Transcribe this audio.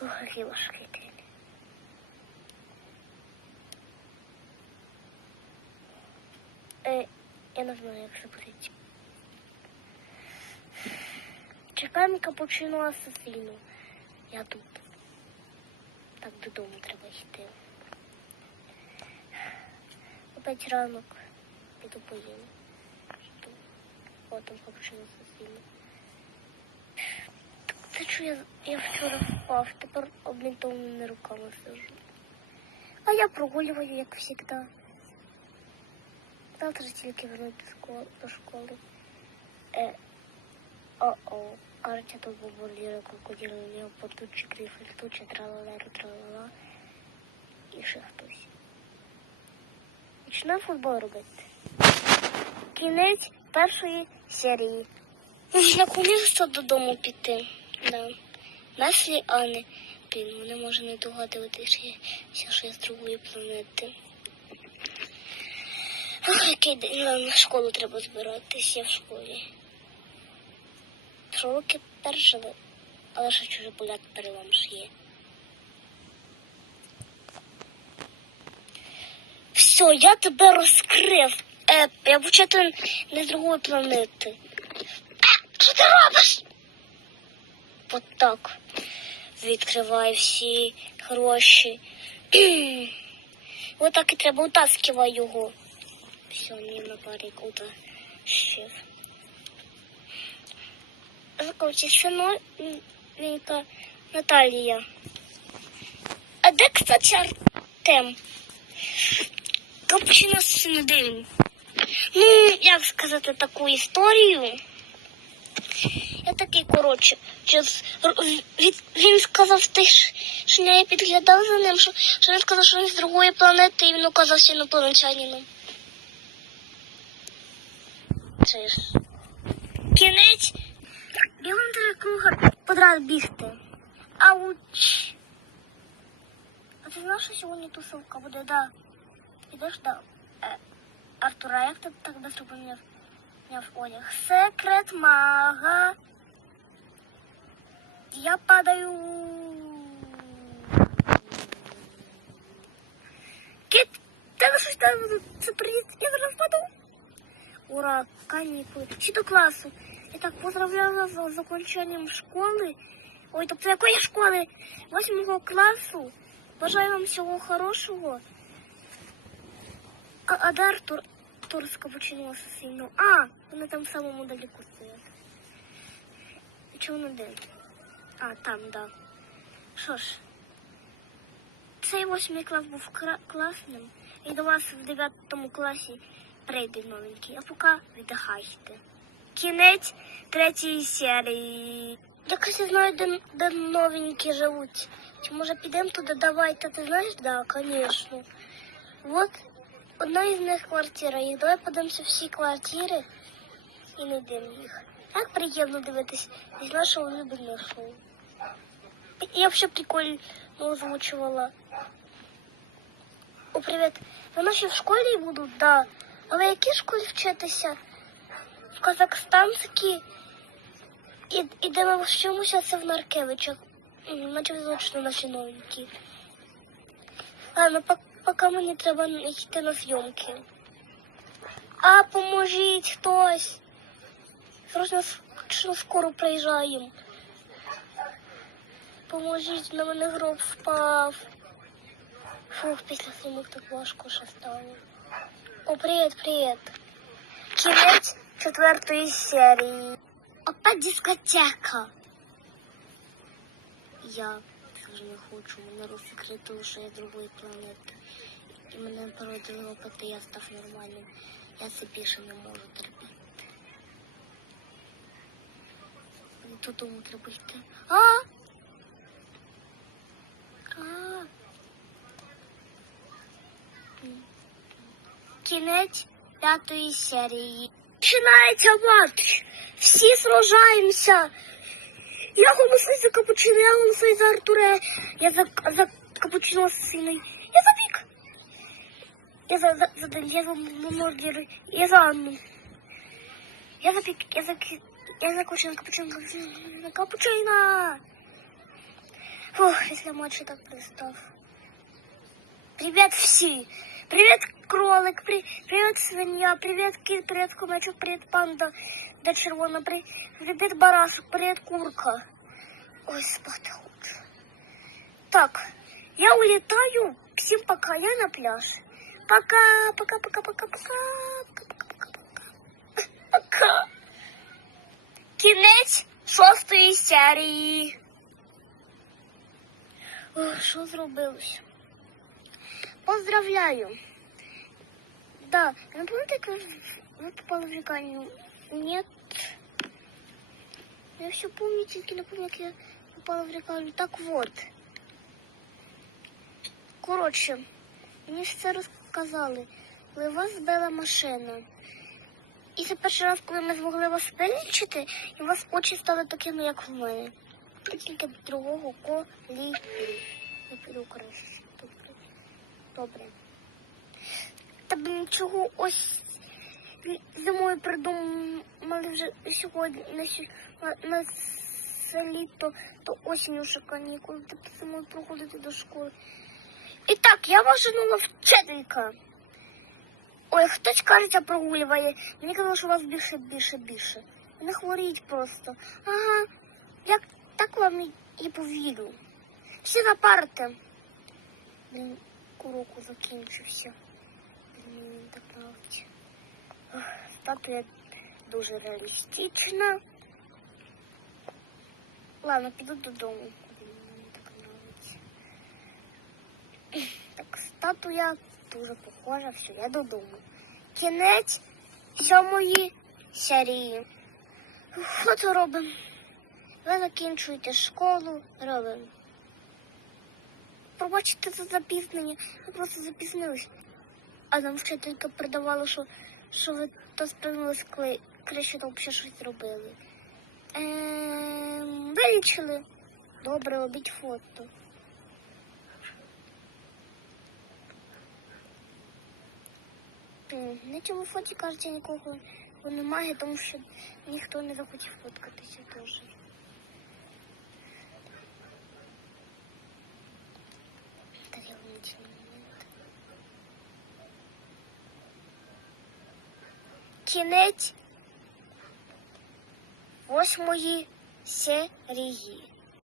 Важкий день. Е, я не знаю, як забрати. Чекаємо капучино асасину. Я тут. Так додому треба йти. Опять ранок. Піду поїм. Там капучино асасину. Та що я, я вчора впав, тепер облінтованими руками сижу. А я прогулюваю, як завжди. Завтра тільки вернути до школи. Е, о-о, кажуть, то був ліра крокодил, потучі, крифель, тучі, тралалеру, тралала. І ще хтось. Починаю футбол робити. Кінець першої серії. Наконець додому піти. Да. Наслі Ани. Блін, вони може не догадуватися, що я з другої планети. Ох, який день на на школу треба збиратись, я в школі. Що роки пережили, але ще чужий поляк перелом ж є. Все, я тебе розкрив. Е, я вчити не з другої планети. А, що ти робиш? От так. Відкриваю всі гроші. Ось так і треба утаскивай його. Все, мій напарник утащив. Закінчиться новенька Наталія. А де, кстати, Артем? Капучино синодин. Ну, як сказати таку історію? Я такий, коротше, він, сказав ти що я підглядав за ним, що, що він сказав, що він з другої планети, і він оказався інопланетянином. Це ж кінець. І вам треба круга подряд бігти. Ауч. А ти знаєш, що сьогодні тусовка буде, да? Ідеш, да. Е, Артура, як ти так быстро поміняв поміняв одяг? Секрет мага. Я падаю. Кит, тебе щось там це приїзд, я зараз впаду. Ура, канікули. Ще до класу. Я так поздравляю вас з закінченням школи. Ой, тобто якої школи? Восьмого класу. Бажаю вам всього хорошого. А, а де Артур? Артур з капучино. А, вони там в самому далеку стоять. Чи вони де? А, там, да. Що ж, цей восьмий клас був класним. І до вас в дев'ятому класі прийде новенький. А поки віддихайте. Кінець третьої серії. Якось я знаю, де, де новенькі живуть. Чи може підемо туди? Давайте, ти знаєш? Да, звісно. Вот одна із них квартира. І давай подивимося всі квартири і знайдемо їх. Як приємно дивитись із нашого улюбленого шоу. Я взагалі прикольно озвучувала. О, привіт. Ви наші в школі будуть, да. Але які школі вчитися? В Казахстанській і, і де ми вчимося, це в Наркевичах. Наче точно наші новенькі. Ладно, пок- поки мені треба йти на зйомки. А, поможіть хтось. Срочно скоро приїжджаємо. Поможіть, на мене гроб впав. Фух, після зйомок так важко ще стало. О, привіт, привіт. Кінець четвертої серії. Опять дискотека. Я дуже не хочу, мене розсекретили, що я другої планети. І мене породили опити, я став нормальним. Я це більше не можу терпіти. Мені Додому треба йти. А! А! Кінець п'ятої серії. Починається матч. Всі сражаємося. Я голосую за капучино, я голосую за Артуре. Я за, за капучино з сином. Я за Вік. Я за, за, за, я за Я за Анну. Я за Пік, я за я за капучино, капучино, капучино. Фух, після матчу так пристав. Привет все! Привет, кролик, при... привет, свинья, привет, кит, привет, хомячок, привет, панда, де червона, при... привет, барашек, привет, курка. Ой, спати хочу. Так, я улетаю. Всем пока, я на пляж. Пока, пока, пока, пока, пока, пока, пока, пока, пока. Пока. Кінець шостої серії. Ох, що зробилось? Поздравляю. Да, не помните, вы вы попали в лікарню? Нет. Я все помню, только не помню, как я попала в лікарню. Так вот. Коротше, мені ж це розказали, коли вас збила машина. І це перший раз, коли ми змогли вас вилічити, і у вас очі стали такими, як в мене. Тільки другого коліру. Я піду краще. Добре. Та блін, чого ось зимою придумали вже сьогодні на, на, на літо, то осінню вже канікули, тобто зимою проходити до школи. І так, я ваша нова вчителька. Ой, хтось кажеться прогулюває. Мені казали, що у вас більше, більше, більше. Не хворіть просто. Ага, як так вам і, і повірю. Всі на парти. Блін, уроку закінчився. Блін, так. Ох, Статуя дуже реалістична. Ладно, піду додому. Блін, мені так нравиться. Так, статуя дуже похожа, все, я додому. Кінець сьомої серії. Це робимо? Ви закінчуєте школу, робимо. Пробачте за запізнення, ви просто запізнились. А нам вчителька передавала, що, що ви то спинились, коли краще там ще щось робили. Ем, вилічили. Добре, робіть фото. На цьому фоті, кажеться, нікого немає, тому що ніхто не захотів фоткатися теж. Кінець восьмої серії.